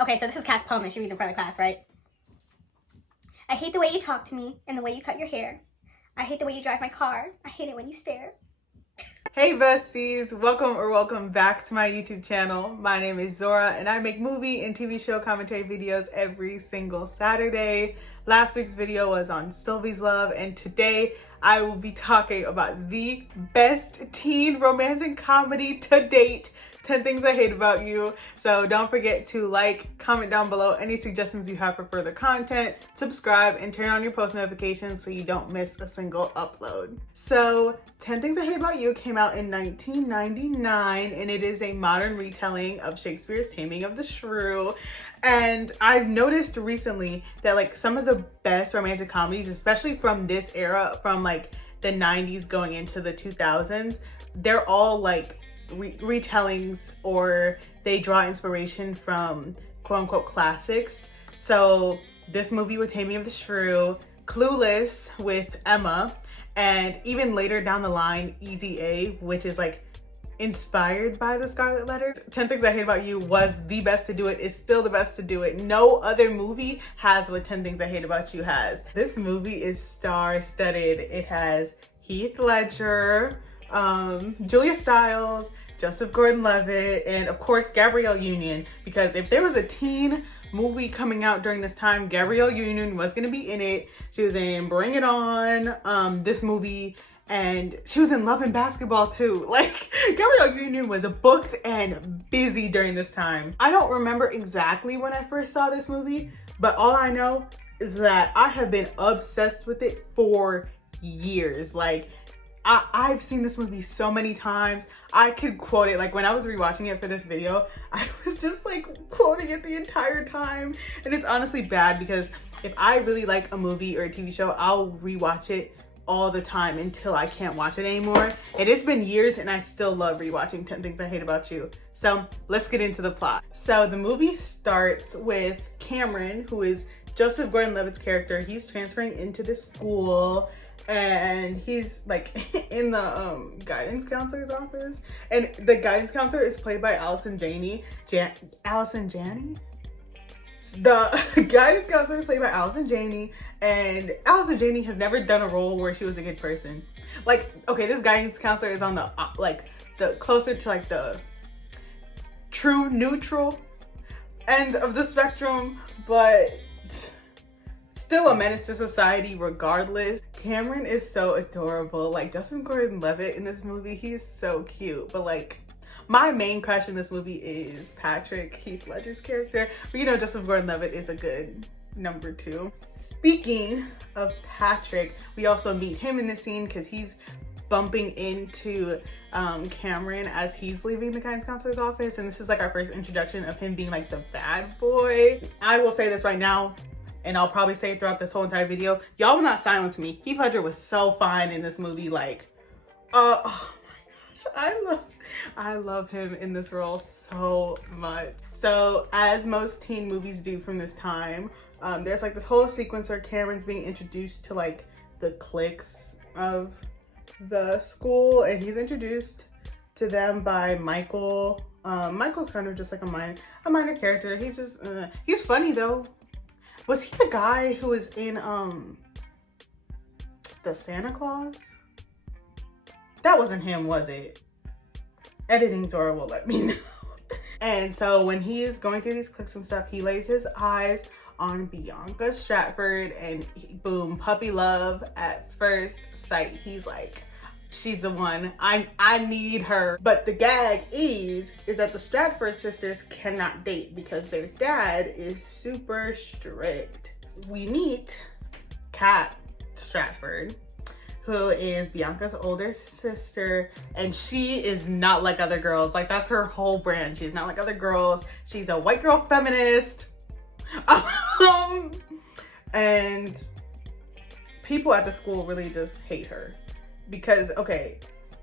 Okay, so this is Kat's poem that she reads in front of class, right? I hate the way you talk to me and the way you cut your hair. I hate the way you drive my car. I hate it when you stare. Hey besties, welcome back to my YouTube channel. My name is Zora and I make movie and TV show commentary videos every single Saturday. Last week's video was on Sylvie's Love and today I will be talking about the best teen romantic comedy to date, 10 Things I Hate About You. So don't forget to like, comment down below any suggestions you have for further content, subscribe, and turn on your post notifications so you don't miss a single upload. So 10 Things I Hate About You came out in 1999 and it is a modern retelling of Shakespeare's Taming of the Shrew. And I've noticed recently that like some of the best romantic comedies, especially from this era, from like the 90s going into the 2000s, they're all like retellings or they draw inspiration from quote unquote classics. So this movie with Taming of the Shrew, Clueless with Emma, and even later down the line, Easy A, which is like inspired by the Scarlet Letter. 10 Things I Hate About You was the best to do it, is still the best to do it. No other movie has what 10 Things I Hate About You has. This movie is star-studded. It has Heath Ledger, Julia Stiles, Joseph Gordon-Levitt, and of course Gabrielle Union, because if there was a teen movie coming out during this time, Gabrielle Union was gonna be in it. She was in Bring It On, this movie, and she was in Love and Basketball too. Like, Gabrielle Union was booked and busy during this time. I don't remember exactly when I first saw this movie, but all I know is that I have been obsessed with it for years. Like, I've seen this movie so many times. I could quote it. Like when I was rewatching it for this video, I was just like quoting it the entire time. And it's honestly bad because if I really like a movie or a TV show, I'll rewatch it all the time until I can't watch it anymore. And it's been years and I still love rewatching 10 Things I Hate About You. So let's get into the plot. So the movie starts with Cameron, who is Joseph Gordon-Levitt's character. He's transferring into this school and he's like in the guidance counselor's office, and the guidance counselor is played by Allison Janney. Allison Janney? The guidance counselor is played by Allison Janney, and Allison Janney has never done a role where she was a good person. Like, okay, this guidance counselor is on the like the closer to like the true neutral end of the spectrum, but still a menace to society regardless. Cameron is so adorable. Like, Joseph Gordon-Levitt in this movie, he's so cute. But like, my main crush in this movie is Patrick, Heath Ledger's character. But you know, Joseph Gordon-Levitt is a good number two. Speaking of Patrick, we also meet him in this scene because he's bumping into Cameron as he's leaving the guidance counselor's office. And this is like our first introduction of him being like the bad boy. I will say this right now, and I'll probably say it throughout this whole entire video, y'all will not silence me. Heath Ledger was so fine in this movie. Like, oh my gosh, I love him in this role so much. So as most teen movies do from this time, there's like this whole sequence where Cameron's being introduced to like the cliques of the school, and he's introduced to them by Michael. Michael's kind of just like a minor character. He's just he's funny though. Was he the guy who was in the Santa Claus? That wasn't him, was it? Editing Zora will let me know. And so when he is going through these clips and stuff, he lays his eyes on Bianca Stratford, and boom, puppy love at first sight. He's like, she's the one. I need her. But the gag is that the Stratford sisters cannot date because their dad is super strict. We meet Kat Stratford, who is Bianca's older sister, and she is not like other girls. Like, that's her whole brand. She's not like other girls. She's a white girl feminist. And people at the school really just hate her. Because, okay,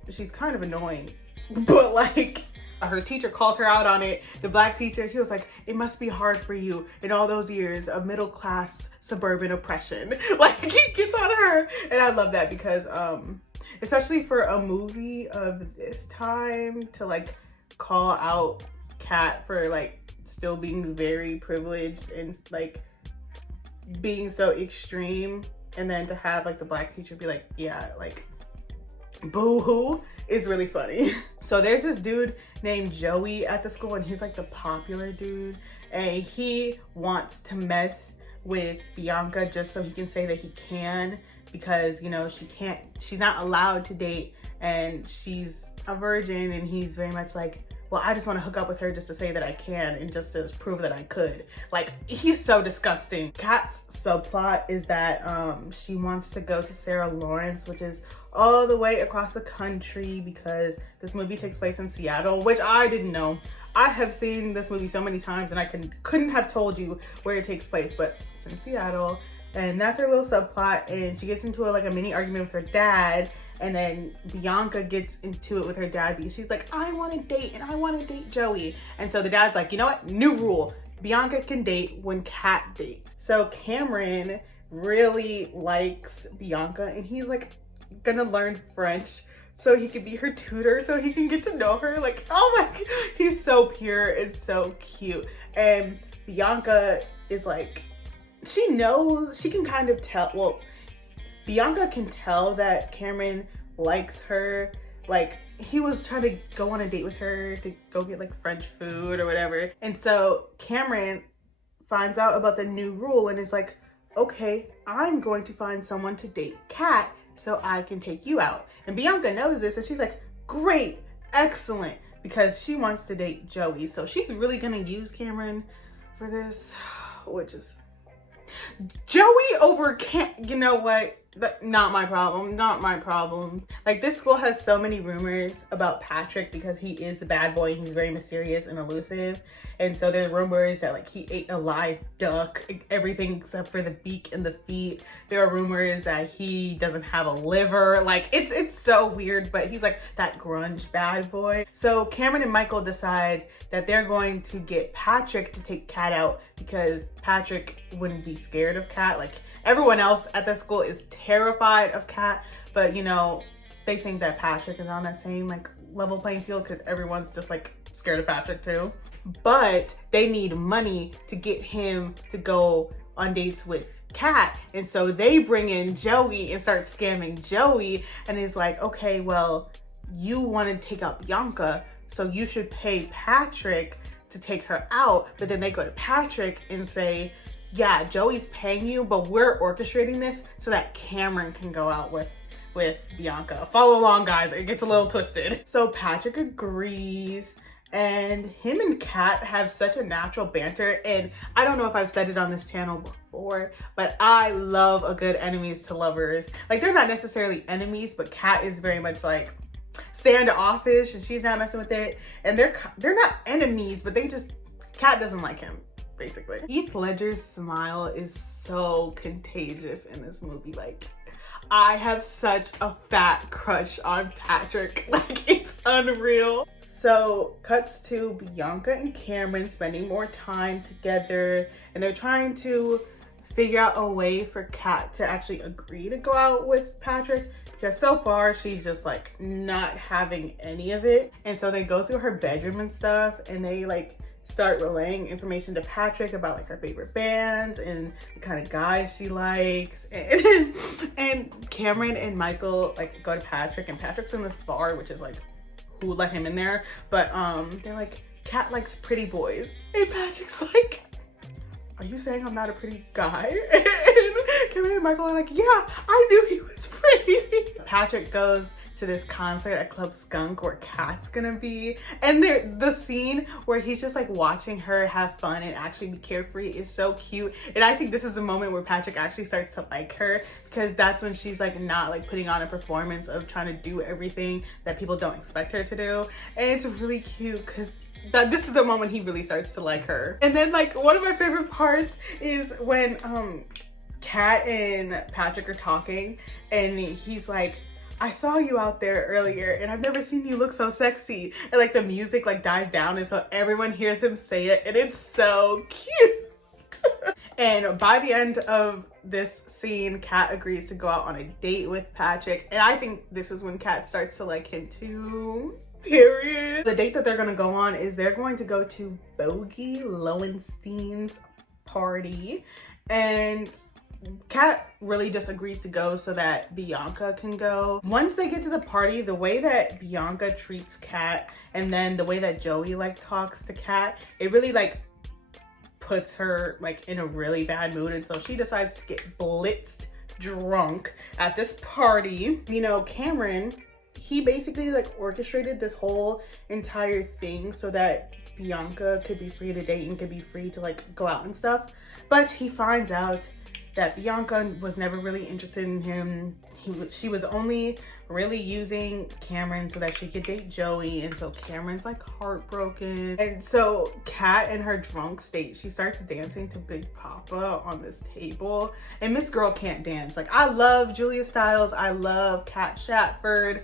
she's kind of annoying, but like, her teacher calls her out on it. The black teacher, he was like, it must be hard for you in all those years of middle class suburban oppression. Like, he gets on her. And I love that because, especially for a movie of this time, to like call out Kat for like still being very privileged and like being so extreme, and then to have like the black teacher be like, yeah, like boo-hoo, is really funny. So there's this dude named Joey at the school, and he's like the popular dude, and he wants to mess with Bianca just so he can say that he can, because you know she's not allowed to date and she's a virgin, and he's very much like, well, I just want to hook up with her just to say that I can and just to prove that I could. Like, he's so disgusting. Kat's subplot is that she wants to go to Sarah Lawrence, which is all the way across the country, because this movie takes place in Seattle, which I didn't know. I have seen this movie so many times and I couldn't have told you where it takes place, but it's in Seattle, and that's her little subplot. And she gets into like a mini argument with her dad, and then Bianca gets into it with her dad because she's like, I want to date and I want to date Joey. And so the dad's like, you know what? New rule. Bianca can date when Kat dates. So Cameron really likes Bianca, and he's like gonna learn French so he could be her tutor, so he can get to know her. Like, oh my God, he's so pure and so cute. And Bianca is like, she knows, she can kind of tell, well, Bianca can tell that Cameron likes her. Like, he was trying to go on a date with her to go get like French food or whatever. And so Cameron finds out about the new rule and is like, okay, I'm going to find someone to date Kat so I can take you out. And Bianca knows this, and she's like, great, excellent, because she wants to date Joey. So she's really gonna use Cameron for this, which is Joey over you know what? Not my problem, not my problem. Like, this school has so many rumors about Patrick because he is the bad boy and he's very mysterious and elusive. And so there's rumors that like he ate a live duck, everything except for the beak and the feet. There are rumors that he doesn't have a liver. Like, it's so weird, but he's like that grunge bad boy. So Cameron and Michael decide that they're going to get Patrick to take Kat out because Patrick wouldn't be scared of Kat. Like, everyone else at the school is terrified of Kat, but you know, they think that Patrick is on that same like level playing field because everyone's just like scared of Patrick too. But they need money to get him to go on dates with Kat. And so they bring in Joey and start scamming Joey, and is like, okay, well, you want to take out Bianca, so you should pay Patrick to take her out. But then they go to Patrick and say, yeah, Joey's paying you, but we're orchestrating this so that Cameron can go out with Bianca. Follow along, guys. It gets a little twisted. So Patrick agrees, and him and Kat have such a natural banter. And I don't know if I've said it on this channel before, but I love a good enemies to lovers. Like, they're not necessarily enemies, but Kat is very much like standoffish and she's not messing with it. And they're not enemies, but Kat doesn't like him, basically. Heath Ledger's smile is so contagious in this movie. Like, I have such a fat crush on Patrick. Like, it's unreal. So cuts to Bianca and Cameron spending more time together, and they're trying to figure out a way for Kat to actually agree to go out with Patrick, because so far she's just like not having any of it. And so they go through her bedroom and stuff, and they like start relaying information to Patrick about like her favorite bands and the kind of guys she likes. And Cameron and Michael like go to Patrick, and Patrick's in this bar, which is like, who let him in there? But they're like, Kat likes pretty boys. And Patrick's like, are you saying I'm not a pretty guy? And Cameron and Michael are like, yeah, I knew he was pretty. Patrick goes to this concert at Club Skunk where Kat's gonna be, and the scene where he's just like watching her have fun and actually be carefree is so cute. And I think this is the moment where Patrick actually starts to like her, because that's when she's like not like putting on a performance of trying to do everything that people don't expect her to do. And it's really cute because this is the moment he really starts to like her. And then like one of my favorite parts is when Kat and Patrick are talking, and he's like, I saw you out there earlier and I've never seen you look so sexy. And like the music like dies down, and so everyone hears him say it, and it's so cute. And by the end of this scene, Kat agrees to go out on a date with Patrick. And I think this is when Kat starts to like him too. Period. The date that they're gonna go on is they're going to go to Bogey Lowenstein's party, and Kat really just agrees to go so that Bianca can go. Once they get to the party, the way that Bianca treats Kat and then the way that Joey like talks to Kat, it really like puts her like in a really bad mood, and so she decides to get blitzed drunk at this party. You know, Cameron, he basically like orchestrated this whole entire thing so that Bianca could be free to date and could be free to like go out and stuff, but he finds out that Bianca was never really interested in him. She was only really using Cameron so that she could date Joey, and so Cameron's like heartbroken. And so Kat, in her drunk state, she starts dancing to Big Papa on this table, and Miss Girl can't dance. Like, I love Julia Stiles, I love Kat Shatford,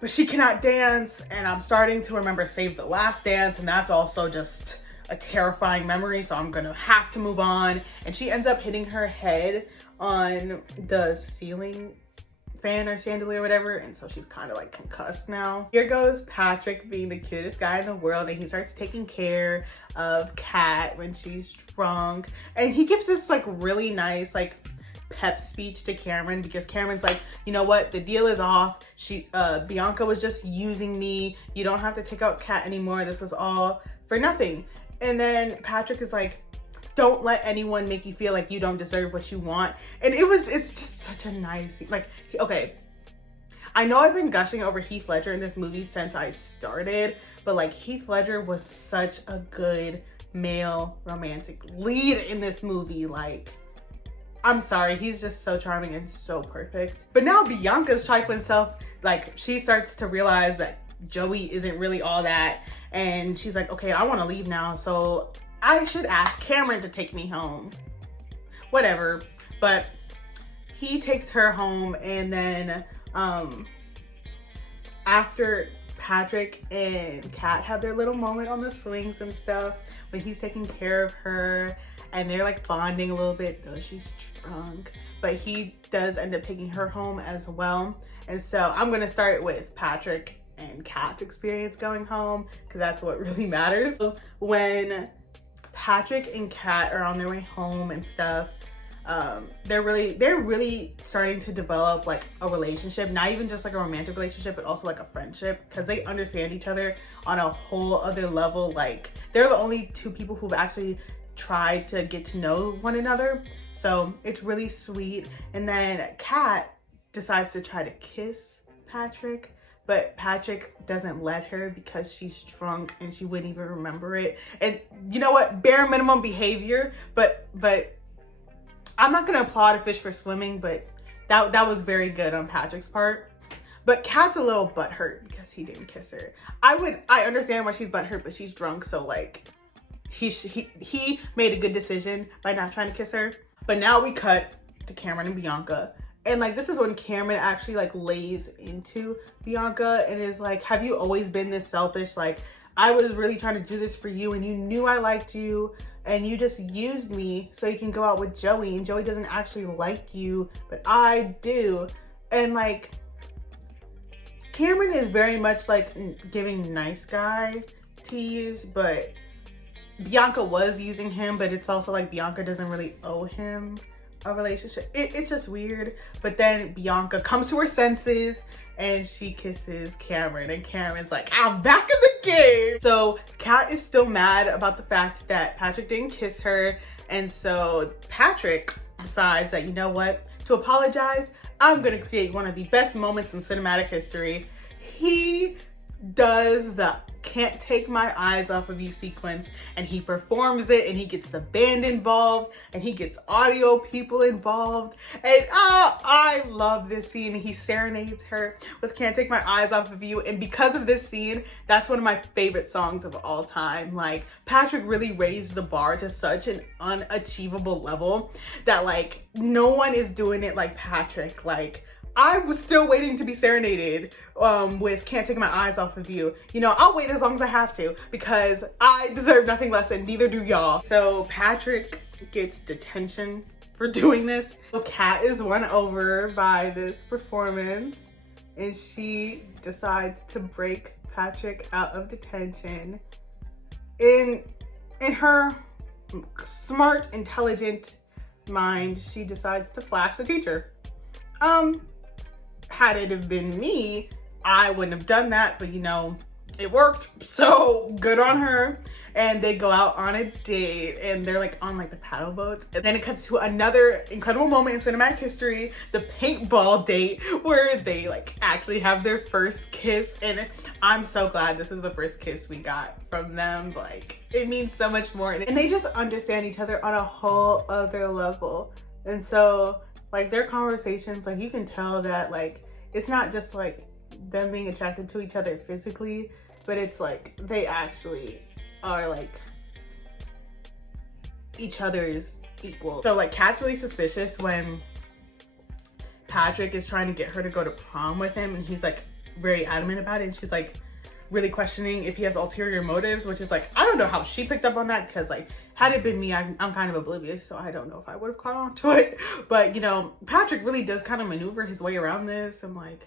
but she cannot dance. And I'm starting to remember Save the Last Dance, and that's also just a terrifying memory, so I'm gonna have to move on. And she ends up hitting her head on the ceiling fan or chandelier or whatever, and so she's kind of like concussed now. Here goes Patrick being the cutest guy in the world, and he starts taking care of Kat when she's drunk, and he gives this like really nice like pep speech to Cameron, because Cameron's like, you know what, the deal is off. Bianca was just using me. You don't have to take out Kat anymore. This was all for nothing. And then Patrick is like, don't let anyone make you feel like you don't deserve what you want. And it's just such a nice, like, okay, I know I've been gushing over Heath Ledger in this movie since I started, but like Heath Ledger was such a good male romantic lead in this movie. Like, I'm sorry, he's just so charming and so perfect. But now Bianca's trifling self, like, she starts to realize that Joey isn't really all that. And she's like, okay, I want to leave now, so I should ask Cameron to take me home. Whatever. But he takes her home, and then after Patrick and Kat have their little moment on the swings and stuff, when he's taking care of her and they're like bonding a little bit, though she's drunk, but he does end up taking her home as well. And so I'm gonna start with Patrick and Kat's experience going home, because that's what really matters. So when Patrick and Kat are on their way home and stuff, they're really starting to develop like a relationship, not even just like a romantic relationship, but also like a friendship, because they understand each other on a whole other level. Like, they're the only two people who've actually tried to get to know one another, so it's really sweet. And then Kat decides to try to kiss Patrick, but Patrick doesn't let her because she's drunk and she wouldn't even remember it. And you know what? Bare minimum behavior, but I'm not gonna applaud a fish for swimming, but that was very good on Patrick's part. But Kat's a little butthurt because he didn't kiss her. I understand why she's butthurt, but she's drunk, so like he made a good decision by not trying to kiss her. But now we cut to Cameron and Bianca. And like, this is when Cameron actually like lays into Bianca and is like, have you always been this selfish? Like, I was really trying to do this for you, and you knew I liked you, and you just used me so you can go out with Joey, and Joey doesn't actually like you, but I do. And like, Cameron is very much like giving nice guy tease, but Bianca was using him, but it's also like Bianca doesn't really owe him a relationship. It's just weird. But then Bianca comes to her senses and she kisses Cameron, and Cameron's like, I'm back in the game. So Kat is still mad about the fact that Patrick didn't kiss her, and so Patrick decides that, you know what, to apologize, I'm gonna create one of the best moments in cinematic history. He does the can't take my eyes off of you sequence, and he performs it, and he gets the band involved, and he gets audio people involved, and I love this scene. He serenades her with Can't Take My Eyes Off of You, and because of this scene, that's one of my favorite songs of all time. Like, Patrick really raised the bar to such an unachievable level that like no one is doing it like Patrick. Like, I was still waiting to be serenaded with Can't Take My Eyes Off of You. You know, I'll wait as long as I have to, because I deserve nothing less, and neither do y'all. So Patrick gets detention for doing this. So Kat is won over by this performance, and she decides to break Patrick out of detention. In her smart, intelligent mind, she decides to flash the teacher. Had it have been me, I wouldn't have done that, but you know, it worked, so good on her. And they go out on a date, and they're like on like the paddle boats. And then it cuts to another incredible moment in cinematic history, the paintball date, where they like actually have their first kiss. And I'm so glad this is the first kiss we got from them. Like, it means so much more. And they just understand each other on a whole other level. And so like their conversations, like you can tell that like it's not just like them being attracted to each other physically, but it's like they actually are like each other's equal. So like Kat's really suspicious when Patrick is trying to get her to go to prom with him, and he's like very adamant about it, and she's like really questioning if he has ulterior motives, which is like, I don't know how she picked up on that, because like had it been me, I'm kind of oblivious, so I don't know if I would have caught on to it. But you know, Patrick really does kind of maneuver his way around this, and like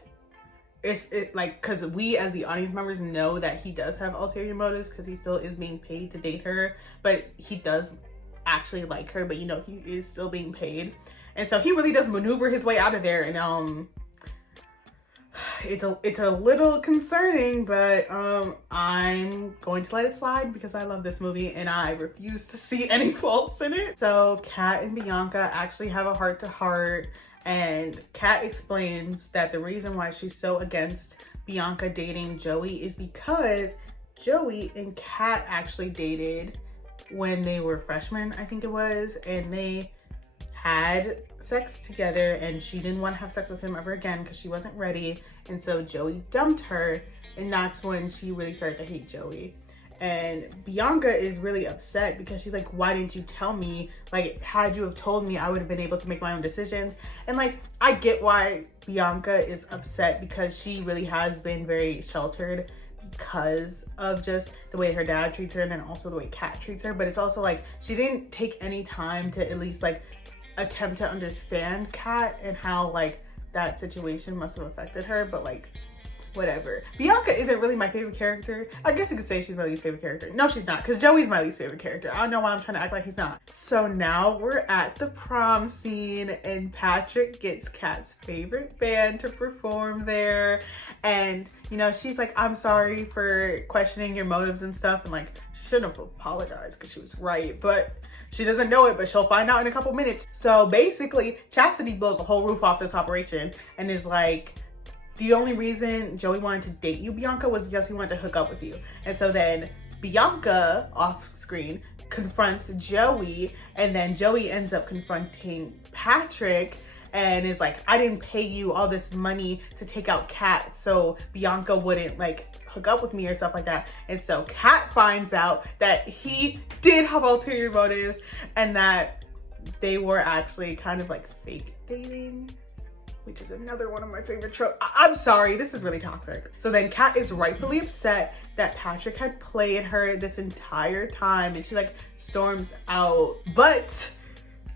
it's like, because we as the audience members know that he does have ulterior motives, because he still is being paid to date her, but he does actually like her, but you know, he is still being paid. And so he really does maneuver his way out of there. And it's a little concerning, but I'm going to let it slide because I love this movie and I refuse to see any faults in it. So Kat and Bianca actually have a heart-to-heart, and Kat explains that the reason why she's so against Bianca dating Joey is because Joey and Kat actually dated when they were freshmen, I think it was, and they had sex together, and she didn't want to have sex with him ever again because she wasn't ready. And so Joey dumped her, and that's when she really started to hate Joey. And Bianca is really upset because she's like, why didn't you tell me? Like, had you have told me, I would have been able to make my own decisions. And like, I get why Bianca is upset, because she really has been very sheltered because of just the way her dad treats her, and then also the way Kat treats her. But it's also like, she didn't take any time to at least like attempt to understand Kat and how like that situation must have affected her. But like, whatever. Bianca isn't really my favorite character. I guess you could say she's my least favorite character. No, she's not, because Joey's my least favorite character. I don't know why I'm trying to act like he's not. So now we're at the prom scene, and Patrick gets Kat's favorite band to perform there. And you know, she's like, I'm sorry for questioning your motives and stuff, and like, she shouldn't have apologized because she was right, but she doesn't know it, but she'll find out in a couple minutes. So basically, Chastity blows the whole roof off this operation and is like, the only reason Joey wanted to date you, Bianca, was because he wanted to hook up with you. And so then Bianca, off screen, confronts Joey, and then Joey ends up confronting Patrick and is like, I didn't pay you all this money to take out Kat, so Bianca wouldn't like hook up with me or stuff like that. And so Kat finds out that he did have ulterior motives, and that they were actually kind of like fake dating, which is another one of my favorite tropes. I'm sorry, this is really toxic. So then Kat is rightfully upset that Patrick had played her this entire time, and she like storms out. But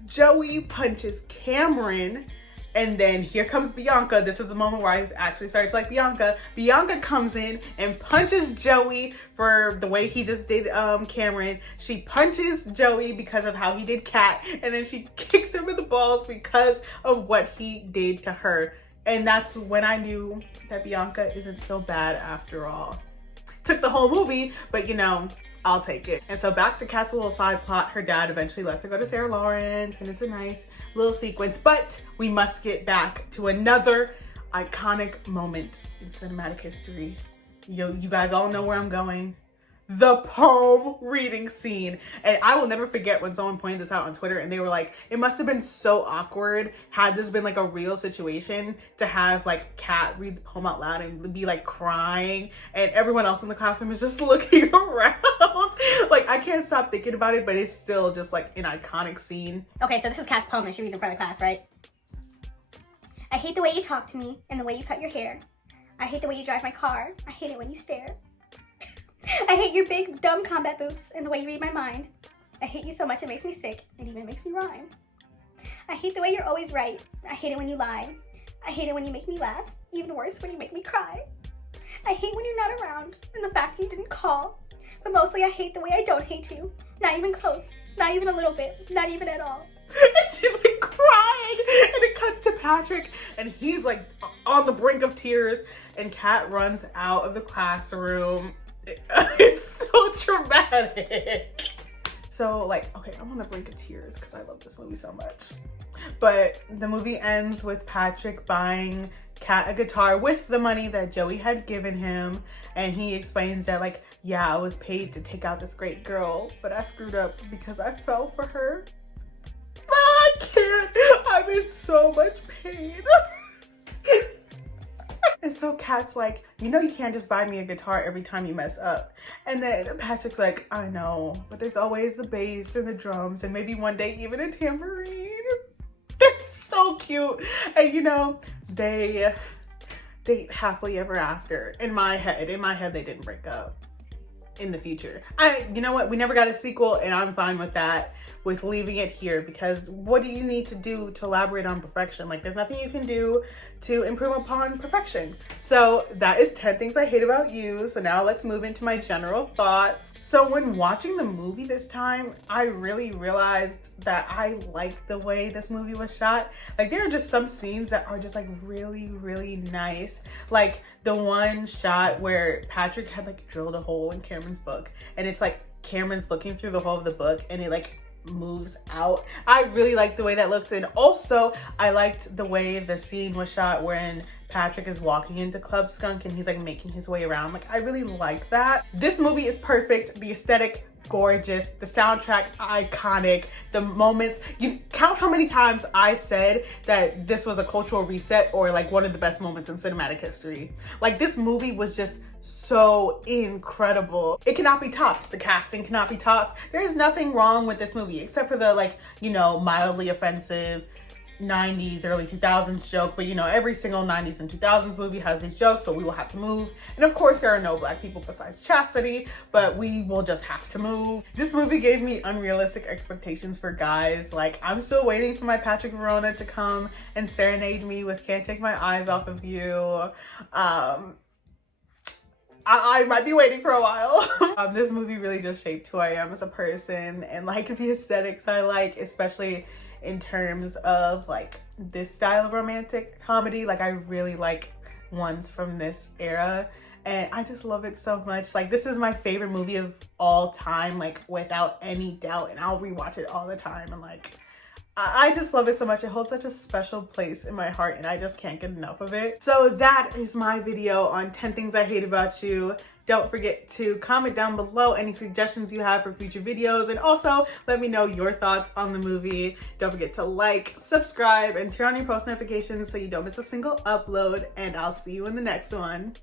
Joey punches Cameron, and then here comes Bianca. This is the moment where I actually started to like Bianca. Bianca comes in and punches Joey for the way he just did Cameron. She punches Joey because of how he did Kat, and then she kicks him in the balls because of what he did to her. And that's when I knew that Bianca isn't so bad after all. Took the whole movie, but you know, I'll take it. And so back to Kat's little side plot. Her dad eventually lets her go to Sarah Lawrence, and it's a nice little sequence. But we must get back to another iconic moment in cinematic history. You guys all know where I'm going. The poem reading scene. And I will never forget when someone pointed this out on Twitter, and they were like, it must have been so awkward had this been like a real situation to have like Kat read the poem out loud and be like crying, and everyone else in the classroom is just looking around. Like, I can't stop thinking about it, but it's still just like an iconic scene. Okay, so this is Kat's poem that she reads in front of class, right? I hate the way you talk to me and the way you cut your hair. I hate the way you drive my car. I hate it when you stare. I hate your big, dumb combat boots and the way you read my mind. I hate you so much it makes me sick. It even makes me rhyme. I hate the way you're always right. I hate it when you lie. I hate it when you make me laugh. Even worse, when you make me cry. I hate when you're not around and the fact that you didn't call. But mostly I hate the way I don't hate you. Not even close. Not even a little bit. Not even at all. And she's like crying, and it cuts to Patrick, and he's like on the brink of tears, and Kat runs out of the classroom. It's so dramatic. So like, okay, I'm on the brink of tears because I love this movie so much. But the movie ends with Patrick buying Kat a guitar with the money that Joey had given him, and he explains that like, yeah, I was paid to take out this great girl, but I screwed up because I fell for her. I can't. I'm in so much pain. And so Kat's like, you know, you can't just buy me a guitar every time you mess up. And then Patrick's like, I know, but there's always the bass and the drums and maybe one day even a tambourine. They're so cute. And you know, they date happily ever after. In my head, they didn't break up. In the future, you know what, we never got a sequel, and I'm fine with that, with leaving it here, because what do you need to do to elaborate on perfection? Like, there's nothing you can do to improve upon perfection. So that is 10 things I hate about you. So now let's move into my general thoughts. So when watching the movie this time, I really realized that I like the way this movie was shot. Like, there are just some scenes that are just like really, really nice. Like the one shot where Patrick had like drilled a hole in Cameron's book, and it's like Cameron's looking through the hole of the book, and it like moves out. I really liked the way that looked. And also I liked the way the scene was shot when Patrick is walking into Club Skunk and he's like making his way around. Like, I really like that. This movie is perfect. The aesthetic, gorgeous. The soundtrack, iconic. The moments, you count how many times I said that this was a cultural reset or like one of the best moments in cinematic history. Like, this movie was just so incredible. It cannot be topped. The casting cannot be topped. There's nothing wrong with this movie except for the, like, you know, mildly offensive 90s, early 2000s joke. But you know, every single 90s and 2000s movie has these jokes, but we will have to move. And of course, there are no black people besides Chastity, but we will just have to move. This movie gave me unrealistic expectations for guys. Like, I'm still waiting for my Patrick Verona to come and serenade me with Can't Take My Eyes Off of You. I might be waiting for a while. This movie really just shaped who I am as a person, and like the aesthetics I like, especially in terms of like this style of romantic comedy. Like, I really like ones from this era, and I just love it so much. Like, this is my favorite movie of all time, like without any doubt, and I'll rewatch it all the time. And like, I just love it so much. It holds such a special place in my heart, and I just can't get enough of it. So that is my video on 10 things I hate about you. Don't forget to comment down below any suggestions you have for future videos, and also let me know your thoughts on the movie. Don't forget to like, subscribe, and turn on your post notifications so you don't miss a single upload, and I'll see you in the next one.